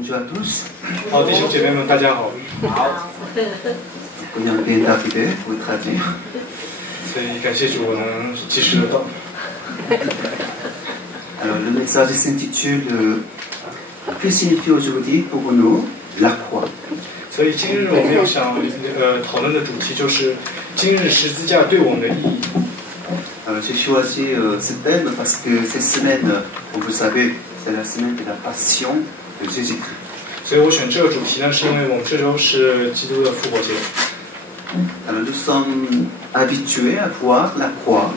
Bonjour à tous. 好，弟兄姐妹们，大家好。 On est bien d'arriver pour traduire. 所以感谢主，我能及时的到。 Alors le message s'intitule Que signifie aujourd'hui pour nous la croix? 所以今日我们要想讨论的主题就是今日十字架对我们的意义。 J'ai choisi ce thème parce que cette semaine, comme vous savez, c'est la semaine de la passion de Jésus-Christ. 所以我选这个主题呢，是因为我们这周是基督的复活节。 Alors nous sommes habitués à voir la croix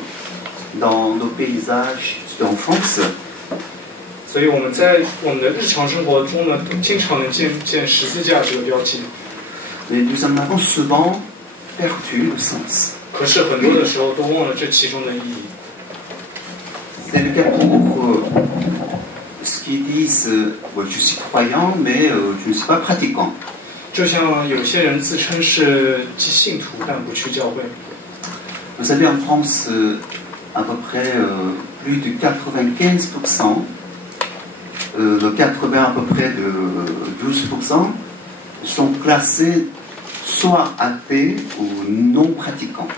dans nos paysages d'enfance. 所以我们在我们的日常生活中呢，经常能见十字架这个标记。 Mais nous en avons souvent perdu le sens. 可是很多的时候都忘了这其中的意义。 C'est le cas pour ceux qui disent je suis croyant, mais je ne suis pas pratiquant. 就像有些人自称是信徒，但不去教会。 Vous savez, en France, à peu près plus de 95%, 80 à peu près de 12% sont classés soit athées ou non pratiquants.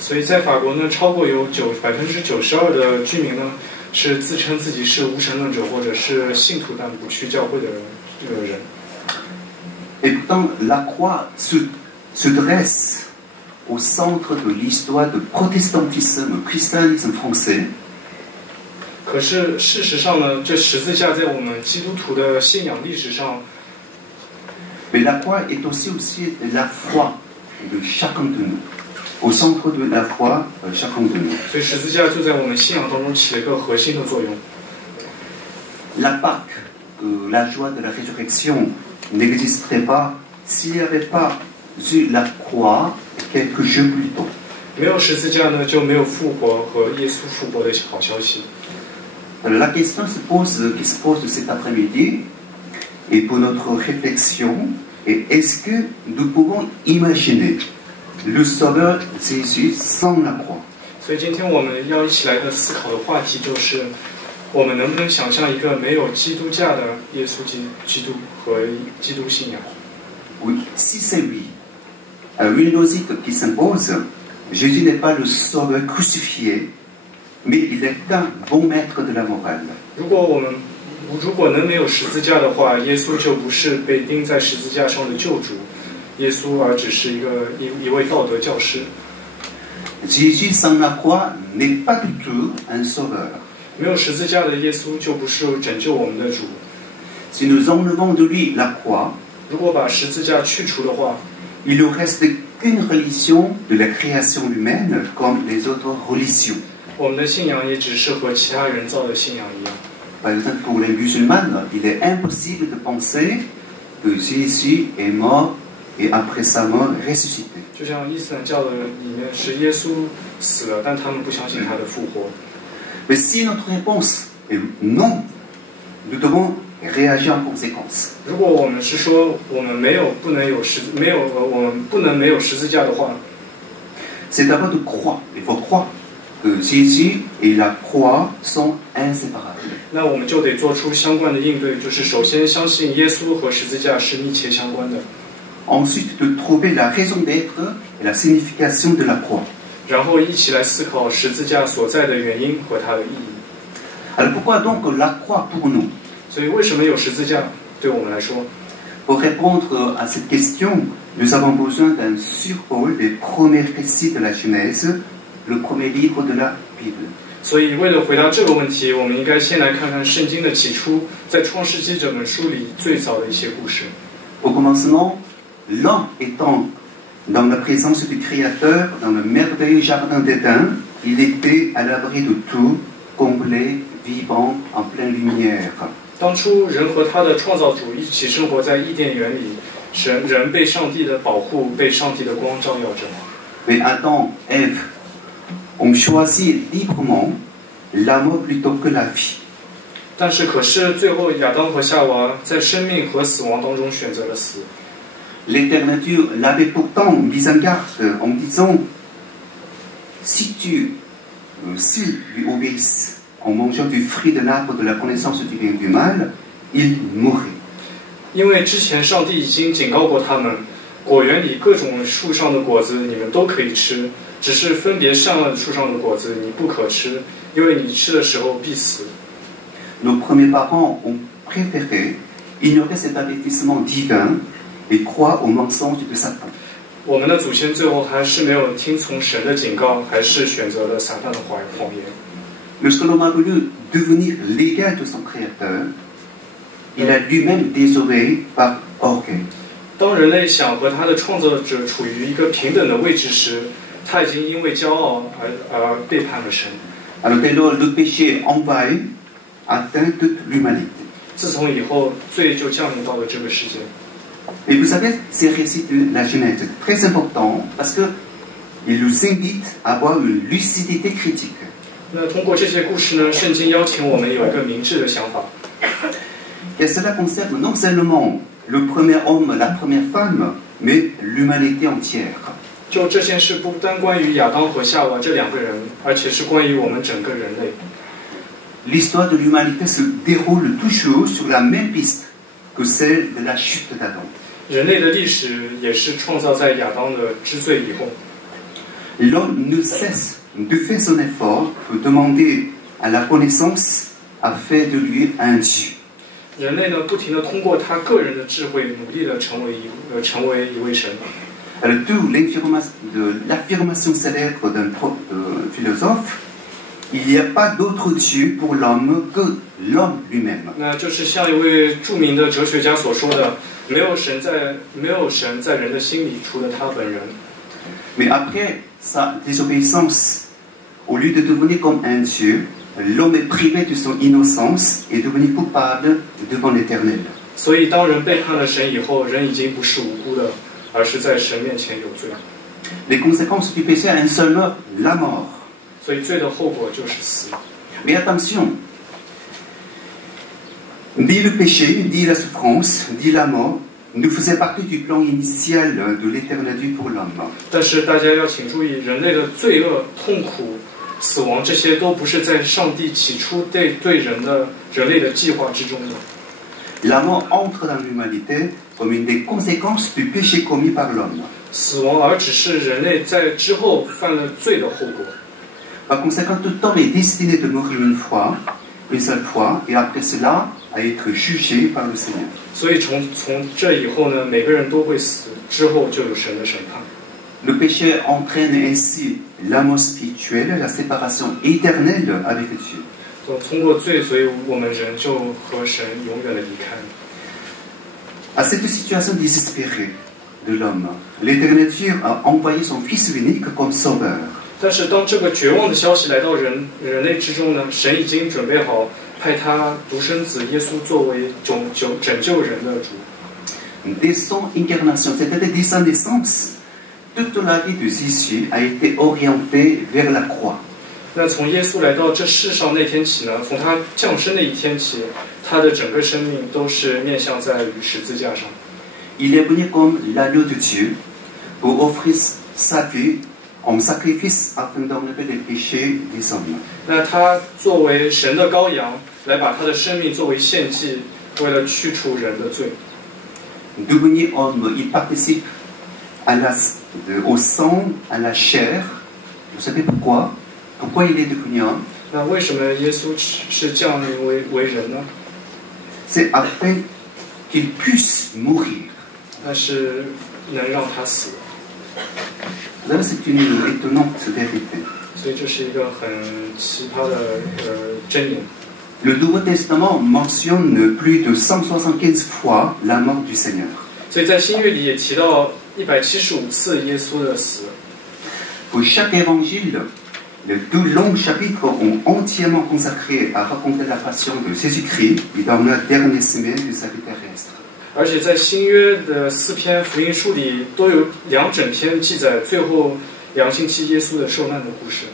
所以在法国呢，超过有92%的居民呢，是自称自己是无神论者或者是信徒但不去教会的人。 Et pourtant, la croix se dresse au centre de l'histoire du protestantisme, christianisme français. 可是事实上呢，这十字架在我们基督徒的信仰历史上， Mais la croix est aussi la foi de chacun de nous. Au centre de la foi, chacun de nous. 所以十字架就在我们信仰当中起了一个核心的作用。 La Pâque, la joie de la résurrection, n'existerait pas s'il n'y avait pas eu la croix quelques jours plus tôt. 没有十字架呢，就没有复活和耶稣复活的好消息。 Alors, la question qui se pose cet après-midi, et pour notre réflexion, est est-ce que nous pouvons imaginer le Sauveur Jésus sans la croix? 所以今天我们要一起来的思考的话题就是，我们能不能想象一个没有基督架的耶稣基督和基督信仰？ Oui, si c'est oui, une logique qui s'impose, Jésus n'est pas le Sauveur crucifié, mais il est un bon maître de la morale. 如果能没有十字架的话，耶稣就不是被钉在十字架上的救主，耶稣而只是一位道德教师。 Jésus sans la croix n'est pas du tout un sauveur. 没有十字架的耶稣就不是拯救我们的主。 Si nous enlevons de lui la croix, 如果把十字架去除的话， il ne reste qu'une religion de la création humaine comme les autres religions. 我们的信仰也只是和其他人造的信仰一样。 Par exemple, pour les musulmans, il est impossible de penser que Jésus est mort et après sa mort ressuscité. 就像伊斯兰教的里面是耶稣死了，但他们不相信他的复活。 Mais si notre réponse est non, nous devons réagir en conséquence. 如果我们是说我们不能没有十字架的话， C'est d'abord de croire. Il faut croire que Jésus et la croix sont inséparables. 那我们就得做出相关的应对，就是首先相信耶稣和十字架是密切相关的。 Ensuite, de trouver la raison d'être et la signification de la croix. 然后一起来思考十字架所在的原因和它的意义。 Alors pourquoi donc la croix pour nous? 所以为什么有十字架对我们来说？ Pour répondre à cette question, nous avons besoin d'un survol des premiers récits de la Genèse, le premier livre de la Bible. 所以为了回答这个问题，我们应该先来看看圣经的起初，在创世纪这本书里最早的一些故事。 Au commencement, l'homme étant dans la présence du Créateur, dans le merveilleux jardin d'Éden, il était à l'abri de tout, comblé, vivant, en pleine lumière. 当初人和他的创造主一起生活在伊甸园里，人被上帝的保护，被上帝的光照耀着。 Mais Adam, Ève ont choisi librement la mort plutôt que la vie. 但是，可是最后亚当和夏娃在生命和死亡当中选择了死。 L'Éternel Dieu l'avait pourtant mis en garde en disant si lui obéissent en mangeant du fruit de l'arbre de la connaissance du bien et du mal, il mourrait. 因为之前上帝已经警告过他们，果园里各种树上的果子你们都可以吃，只是分别善恶树上的果子你不可吃，因为你吃的时候必死。 Nos premiers parents ont préféré ignorer cet avertissement divin et croire aux mensonges de Satan. 我们的祖先最后还是没有听从神的警告，还是选择了撒旦的谎言。 Lorsque l'homme a voulu devenir l'égal de son créateur, il a lui-même désobéi par orgueil. 当人类想和他的创造者处于一个平等的位置时，他已经因为骄傲而背叛了神。 Alors dès lors, le péché envahit, atteint toute l'humanité. 自从以后，罪就降临到了这个世界。 Et vous savez, ces récits de la Genèse sont très importants parce qu'ils nous invitent à avoir une lucidité critique. 那通过这些故事呢，圣经邀请我们有一个明智的想法。 Et cela concerne non seulement le premier homme, la première femme, mais l'humanité entière. 就这件事不单关于亚当和夏娃这两个人，而且是关于我们整个人类。 L'histoire de l'humanité se déroule toujours sur la même piste que celle de la chute d'Adam. 人类的历史也是创造在亚当的知罪以后。 L'homme ne cesse de faire son effort pour demander à la connaissance à faire de lui un Dieu. 人类呢，不停地通过他个人的智慧，努力地成为一位神。 Alors, d'où l'affirmation célèbre d'un philosophe, il n'y a pas d'autre Dieu pour l'homme que l'homme lui-même. 那就是像一位著名的哲学家所说的，没有神在人的心里，除了他本人。 Mais après sa désobéissance, au lieu de devenir comme un Dieu, l'homme est privé de son innocence et devenu coupable devant l'Éternel. 所以，当人背叛了神以后，人已经不是无辜的，而是在神面前有罪。 Les conséquences du péché à un seul mort, la mort. 所以，罪的后果就是死。 Mais attention, ni le péché, ni la souffrance, ni la mort ne faisaient partie du plan initial de l'Éternel Dieu pour l'homme. 但是，大家要请注意，人类的罪恶、痛苦、死亡，这些都不是在上帝起初对人类的计划之中的。 La mort entre dans l'humanité comme une des conséquences du péché commis par l'homme. 死亡而只是人类在之后犯了罪的后果。 Par conséquent, tout homme est destiné de mourir une fois, une seule fois, et après cela, à être jugé par le Seigneur. 所以从这以后呢，每个人都会死，之后就有神的审判。 Le péché entraîne ainsi la mort spirituelle, la séparation éternelle avec Dieu. 通过罪，所以我们人就和神永远的离开了。 À cette situation désespérée de l'homme, l'Éternel Dieu a envoyé son Fils unique comme sauveur. 但是当这个绝望的消息来到人类之中呢，神已经准备好派他独生子耶稣作为拯救人的主。 Dès son incarnation, c'est-à-dire dès sa naissance, toute la vie de Jésus a été orientée vers la croix. 那从耶稣来到这世上那天起呢，从他降生那一天起，他的整个生命都是面向在于十字架上。 Il est venu comme l'agneau de Dieu pour offrir sa vie en sacrifice afin d'enlever les péchés des hommes. 那他作为神的羔羊，来把他的生命作为献祭，为了去除人的罪。 Devenu homme, il participe au sang, à la chair. Vous savez pourquoi? Pourquoi il est devenu homme? 那为什么耶稣是降临为人呢？ C'est afin qu'il puisse mourir. 那是能让他死。 Là, c'est une étonnante vérité. 所以这是一个很奇葩的箴言。 Le Nouveau Testament mentionne plus de 175 fois la mort du Seigneur. 所以在新约里也提到175次耶稣的死。 Pour chaque évangile, les 2 longs chapitres ont entièrement consacré à raconter la passion de Jésus-Christ et dans la dernière semaine de sa vie terrestre. 而且在新约的4篇福音书里，都有2整天记载最后2星期耶稣的受难的故事。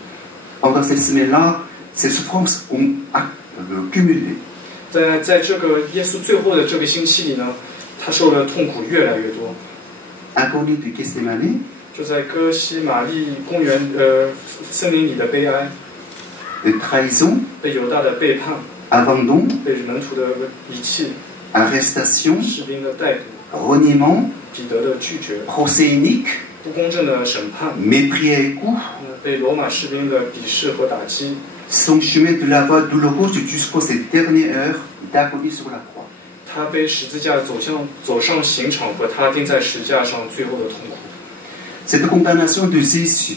Pendant cette semaine-là, ces souffrances ont cumulé. 在这个耶稣最后的这个星期里呢，他受的痛苦越来越多。 Inconnu du Gethsémane, 就在哥西玛丽公园森林里的悲哀， de trahison, 被犹大的背叛， abandon, 被门徒的遗弃， arrestation, 士兵的逮捕、 reniement, 彼得的拒绝、 procès inique, 不公正的审判、 mépris et écoute, 被罗马士兵的鄙视和打击， son chemin de la voie douloureuse jusqu'à cette dernière heure d'agonie sur la croix. 他被十字架走上刑场和他钉在十字架上最后的痛苦。 Cette condamnation de Jésus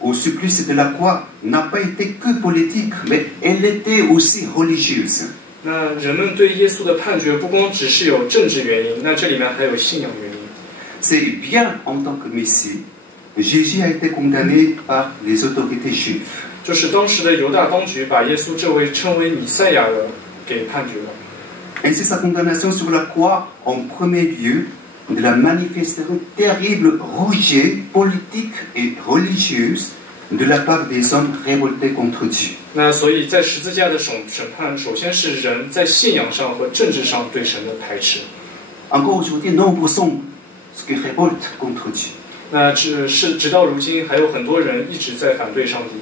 au supplice de la croix n'a pas été que politique, mais elle était aussi religieuse. 那人们对耶稣的判决不光只是有政治原因，那这里面还有信仰原因。 C'est bien en tant que Messie, Jésus a été condamné par les autorités juives. 就是当时的犹大当局把耶稣这位称为弥赛亚的给判决了。 Ainsi, sa condamnation sur la croix, en premier lieu, de la manifestation terrible rejet politique et religieuse de la part des hommes révoltés contre Dieu. 那所以在十字架的审判，首先是人在信仰上和政治上对神的排斥。 Encore aujourd'hui, nombreux sont ceux qui révoltent contre Dieu. 那直到如今，还有很多人一直在反对上帝。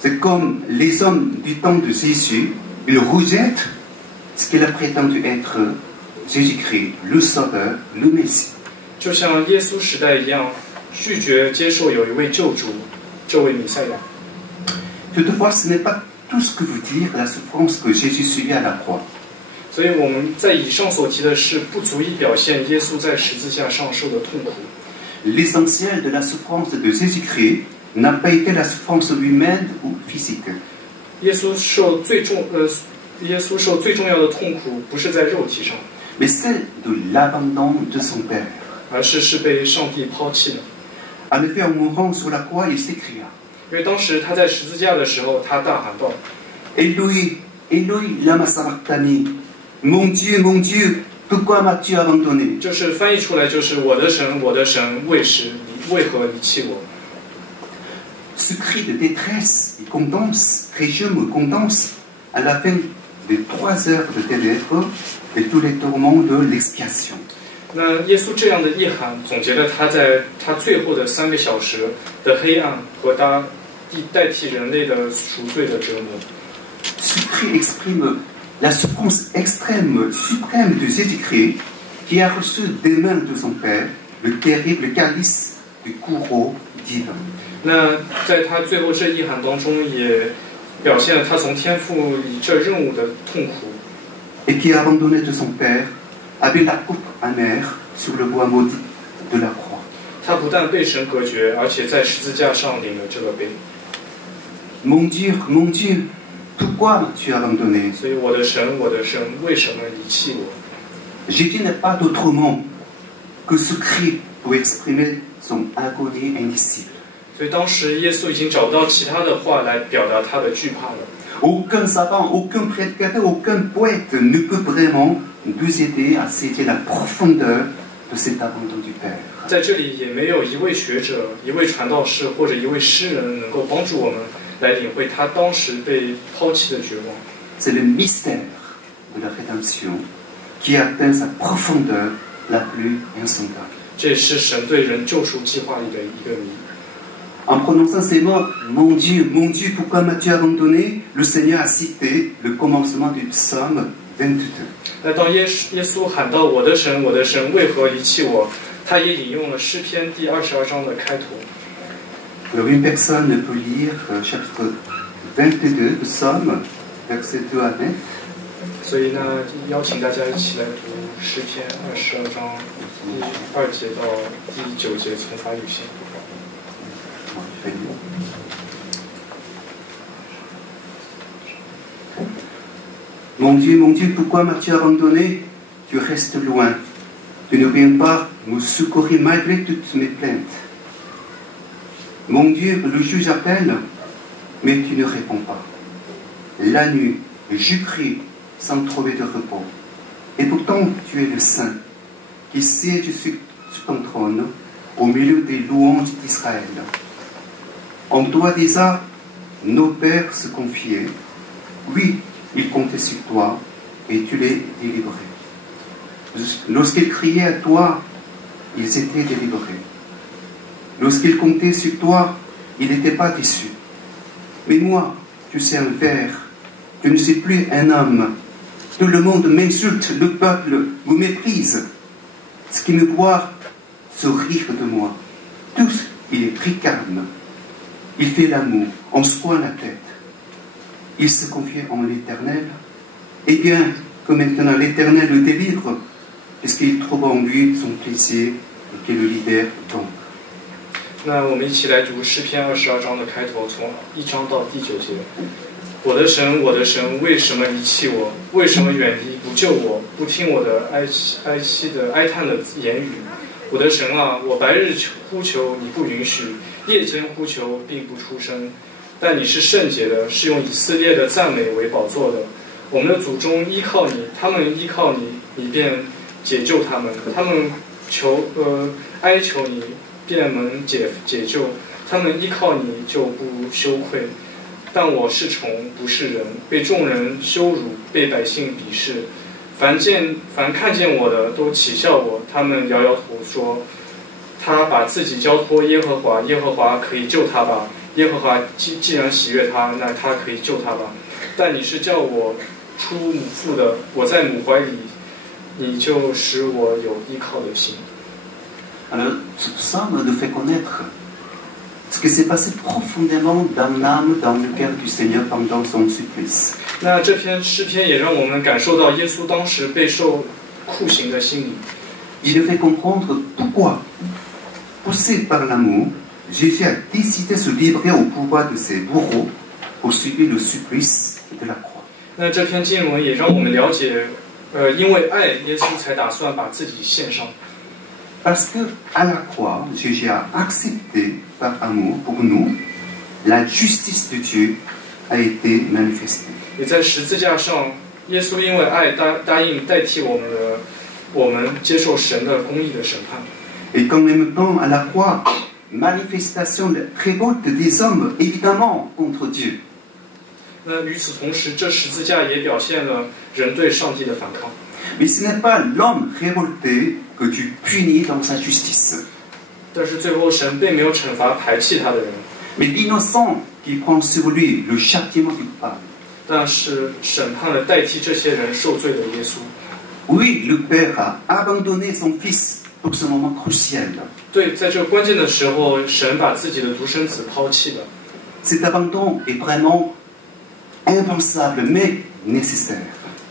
C'est comme les hommes du temps de Jésus, ils rejettent ce qu'il a prétendu être Jésus-Christ, le Sauveur, le Messie. 就像耶稣时代一样，拒绝接受有一位救主，这位弥赛亚。 Toutefois, ce n'est pas tout ce que veut dire la souffrance que Jésus subit à la croix. 所以我们在以上所提的是不足以表现耶稣在十字架上受的痛苦。 L'essentiel de la souffrance de Jésus-Christ n'a pas été la souffrance humaine ou physique. 耶稣受最重要的痛苦，不是在肉体上， mais celle de l'abandon de son Père. 而是被上帝抛弃的。 En effet, en mourant sur la croix, il s'écria: 因为当时他在十字架的时候，他大喊道 Eloi, Eloi, lama sabachthani. Mon Dieu, pourquoi m'as-tu abandonné? 就是翻译出来就是我的神，我的神，为何离弃我？ Ce cri de détresse résume condense à la fin de 3 heures de ténèbres et tous les tourments de l'expiation. 那耶稣这样的一喊，总结了他在他最后的3个小时的黑暗和他代替人类的赎罪的折磨。 Ce cri exprime la souffrance extrême, suprême de Jésus-Christ qui a reçu des mains de son Père le terrible calice du courroux divin. 那在他最后这一喊当中，也表现了他从天父以这任务的痛苦。 Et qui a abandonné de son Père avec la coupe amère sur le bois maudit de la croix. 他不但被神隔绝，而且在十字架上领了这个杯。 Mon Dieu, pourquoi m'as-tu abandonné? 所以我的神，为什么离弃我？ Jésus n'a pas d'autre mot que ce cri pour exprimer son agonie indicible. 所以当时耶稣已经找不到其他的话来表达他的惧怕了。 Aucun savant, aucun prédicateur, aucun poète ne peut vraiment nous aider à saisir la profondeur de cet abandon du Père. 在这里也没有一位学者、一位传道士或者一位诗人能够帮助我们来领会他当时被抛弃的绝望。 C'est le mystère de la rédemption qui atteint sa profondeur la plus insondable. 这是神对人救赎计划里的一个谜。 En prononçant ces mots, mon Dieu, pourquoi m'as-tu abandonné? Le Seigneur a cité le commencement du psaume 22. 那当耶稣喊到我的神，为何离弃我？他也引用了诗篇第22章的开头。 Alors une personne peut lire chapitre 22 du psaume, versets 2 à 9. 所以呢，邀请大家一起来读诗篇22章第2节到第9节，从法语线。 Mon Dieu, pourquoi m'as-tu abandonné? Tu restes loin. Tu ne viens pas me secourir malgré toutes mes plaintes. Mon Dieu, le juge appelle, mais tu ne réponds pas. La nuit, je crie sans trouver de repos. Et pourtant, tu es le Saint qui siège sur ton trône au milieu des louanges d'Israël. En toi déjà, nos pères se confiaient. Oui, ils comptaient sur toi et tu les délivrais. Lorsqu'ils criaient à toi, ils étaient délivrés. Lorsqu'ils comptaient sur toi, ils n'étaient pas déçus. Mais moi, tu sais un ver, je ne suis plus un homme. Tout le monde m'insulte, le peuple vous méprise. Ce qui me voit se rire de moi. Tous, il ricanent. Il fait l'amour, on secoue la tête. Il se confie en l'Éternel. Eh bien, que maintenant l'Éternel le délivre, puisqu'il trouve en lui son plaisir et qu'il le libère donc. 那我们一起来读诗篇22章的开头，从1章到第9节。我的神，我的神，为什么离弃我？为什么远离不救我？不听我的哀叹的言语？我的神啊，我白日呼求，你不允许；夜间呼求，并不出声。但你是圣洁的，是用以色列的赞美为宝座的。我们的祖宗依靠你，他们依靠你，你便解救他们；他们哀求你，便能解救；他们依靠你，就不羞愧。但我是虫，不是人，被众人羞辱，被百姓鄙视。凡看见我的都耻笑我，他们摇摇头说：“他把自己交托耶和华，耶和华可以救他吧？耶和华既然喜悦他，那他可以救他吧？但你是叫我出母腹的，我在母怀里，你就使我有依靠的心。” Alors, ce psaume nous fait connaître ce qui s'est passé profondément dans l'âme, dans le cœur du Seigneur pendant son supplice. 那这篇诗篇也让我们感受到耶稣当时被受酷刑的心理。Il nous fait comprendre pourquoi, poussé par l'amour, Jésus a décidé de se livrer au pouvoir de ses bourreaux pour subir le supplice de la croix. 那这篇经文也让我们了解，因为爱耶稣才打算把自己献上。Parce que à la croix, Jésus a accepté par amour pour nous, la justice de Dieu a été manifestée. 也在十字架上，耶稣因为爱答应代替我们接受神的公义的审判。Et qu'en même temps, à la croix, manifestation de révolte des hommes, évidemment, contre Dieu. 那与此同时，这十字架也表现了人对上帝的反抗。Mais ce n'est pas l'homme révolté que Dieu punit dans sa justice. 但是最后，神并没有惩罚排斥他的人， Mais l'innocent qui prend sur lui le châtiment coupable. 但是审判了代替这些人受罪的耶稣。Oui, le Père a abandonné son Fils pour ce moment crucial. 对，在这个关键的时候，神把自己的独生子抛弃了。 Cet abandon est vraiment impensable, mais nécessaire.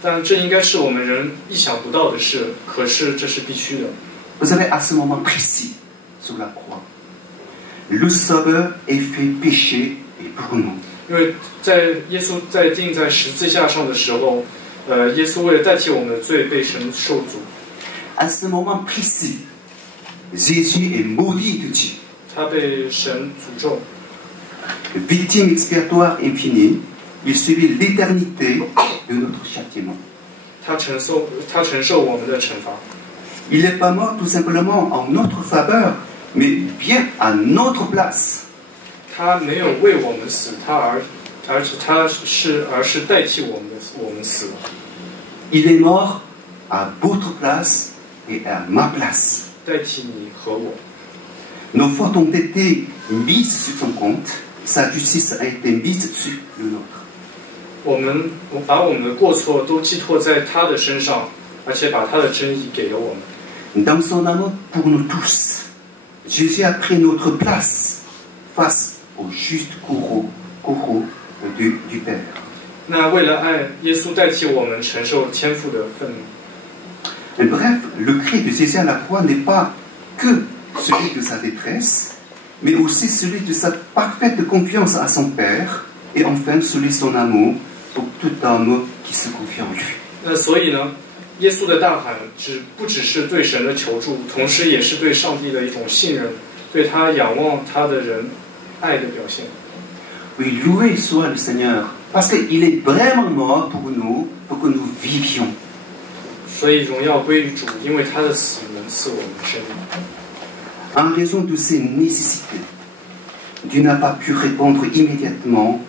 但这应该是我们人意想不到的事，可是这是必须的。 Vous savez, à ce moment précis, sur la croix, le Sauveur est fait péché et pour nous. 因为在耶稣在钉在十字架上的时候，耶稣为了代替我们的罪被神受诅。 À ce moment précis, Jésus est maudit de Dieu. 他被神诅咒， Victime expiatoire infinie, il subit l'éternité de notre châtiment. 他承受我们的惩罚。 Il n'est pas mort tout simplement en notre faveur, mais bien à notre place. 他没有为我们死，而是代替我们死了。 Il est mort à votre place et à ma place. 代替你和我。 Nos fautes ont été mises sur son compte, sa justice a été mise sur le nôtre. 我们把我们的过错都寄托在他的身上，而且把他的真义给了我们。 Dans son amour pour nous tous, Jésus a pris notre place face au juste courroux du Père. 那为了爱，耶稣代替我们承受天父的愤怒。 Et bref, le cri de Jésus à la croix n'est pas que celui de sa détresse, mais aussi celui de sa parfaite confiance à son Père, et enfin celui de son amour pour tout homme qui se confie en lui. 那所以呢，耶稣的大喊不只是对神的求助，同时也是对上帝的一种信任，对他仰望他的人爱的表现。 Oui, loué soit le Seigneur, parce qu'il est vraiment mort pour que nous vivions. 所以荣耀归于主，因为他的死能赐我们生命。 En raison de ces nécessités, Dieu n'a pas pu répondre immédiatement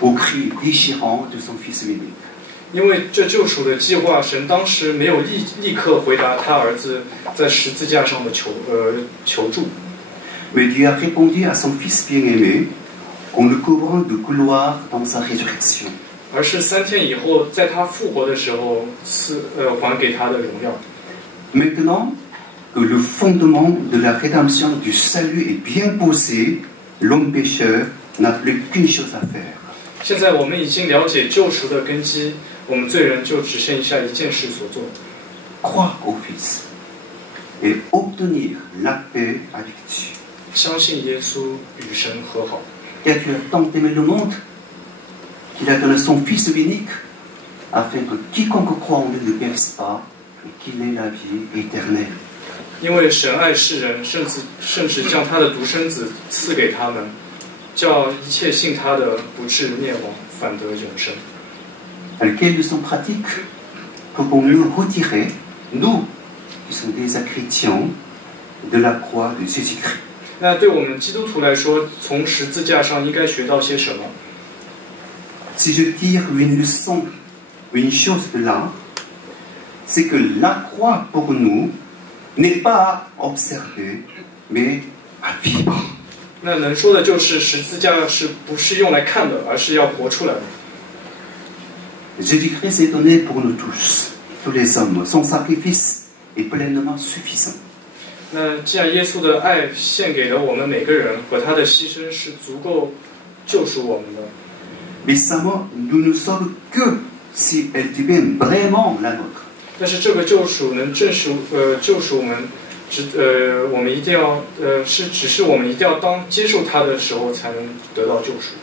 au cri déchirant de son Fils unique. 因为这救赎的计划，神当时没有立刻回答他儿子在十字架上的求助。 Mais Dieu a répondu à son Fils bien-aimé en le couvrant de gloire dans sa résurrection. 而是3天以后，在他复活的时候还给他的荣耀。Maintenant que le fondement de la rédemption du salut est bien posé, l'homme pécheur n'a plus qu'une chose à faire. 现在我们已经了解救赎的根基，我们罪人就只剩下一件事所做。Croire au Fils et obtenir la paix avec Dieu. 相信耶稣与神和好。Car Dieu a tant aimé le monde qu'il a donné son Fils unique afin que quiconque croit en lui ne périsse pas et qu'il ait la vie éternelle. 因为神爱世人，甚至将他的独生子赐给他们，叫一切信他的不至灭亡，反得永生。Quelles sont pratiques que pour nous retirer, nous qui sommes des chrétiens, de la croix de Jésus-Christ. 那对我们基督徒来说，从十字架上应该学到些什么？ Si je tire une leçon, une chose de là, c'est que la croix pour nous n'est pas à observer, mais à vivre. 那能说的就是十字架不是用来看的，而是要活出来的。 Jésus-Christ s'est donné pour nous tous les hommes. Son sacrifice est pleinement suffisant. 那既然耶稣的爱献给了我们每个人，和他的牺牲是足够救赎我们的。 Mais sa mort, nous ne sommes que si elle devient vraiment la nôtre. 但是这个救赎能救赎我们，我们一定要只是我们一定要当接受他的时候才能得到救赎。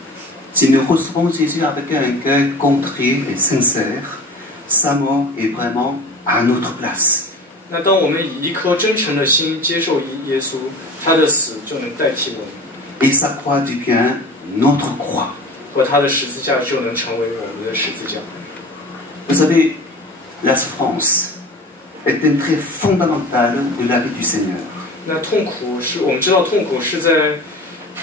Si nous recevons Jésus avec un cœur contré et sincère, sa mort est vraiment à notre place. 那当我们以一颗真诚的心接受耶稣，他的死就能代替我们， Et sa croix devient notre croix. 和他的十字架就能成为我们的十字架。 Vous savez, la souffrance est un trait fondamental de la vie du Seigneur. 那痛苦是我们知道，痛苦是在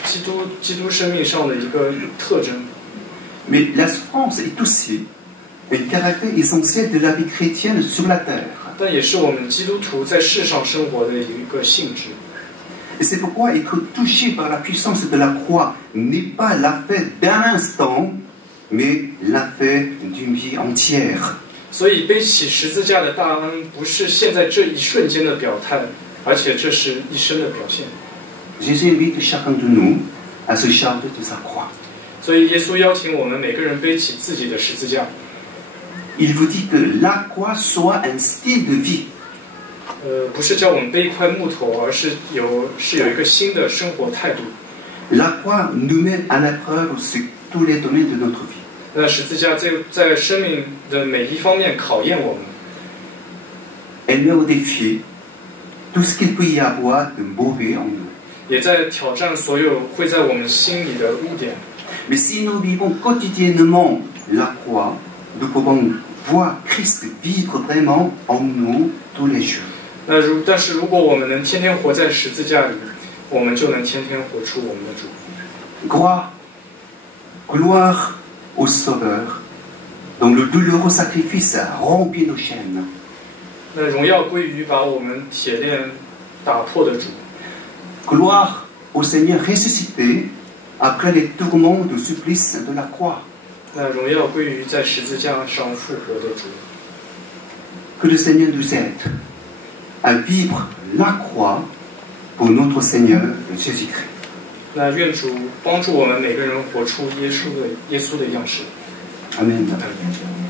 基督生命上的一个特征。 Mais la souffrance est aussi un caractère essentiel de la vie chrétienne sur la terre. 但也是我们基督徒在世上生活的一个性质。 Et c'est pourquoi être touché par la puissance de la croix n'est pas l'affaire d'un instant, mais l'affaire d'une vie entière. 所以背起十字架的大恩，不是现在这一瞬间的表态，而且这是一生的表现。 Jésus invite chacun de nous à se charger de sa croix. 所以耶稣邀请我们每个人背起自己的十字架。 Il vous dit que la croix soit un style de vie. 不是叫我们背一块木头，而是有一个新的生活态度。 La croix nous met à l'épreuve sur tous les domaines de notre vie. 那十字架在生命的每一方面考验我们。 Elle met au défi tout ce qu'il peut y avoir de mauvais en nous. 也在挑战所有会在我们心里的污点。 Mais si nous vivons quotidiennement la croix, nous pouvons voir Christ vivre vraiment en nous tous les jours. 但是如果我们能天天活在十字架里，我们就能天天活出我们的主。 Gloire au Sauveur, dont le douloureux sacrifice a rompu nos chaînes. 那荣耀归于把我们铁链打破的主。 Gloire au Seigneur ressuscité après les tourments du supplice de la croix. 那荣耀归于在十字架上复活的主。 Que le Seigneur nous aide à vivre la croix pour notre Seigneur Jésus-Christ. 那愿主帮助我们每个人活出耶稣的样式。Amen. Amen.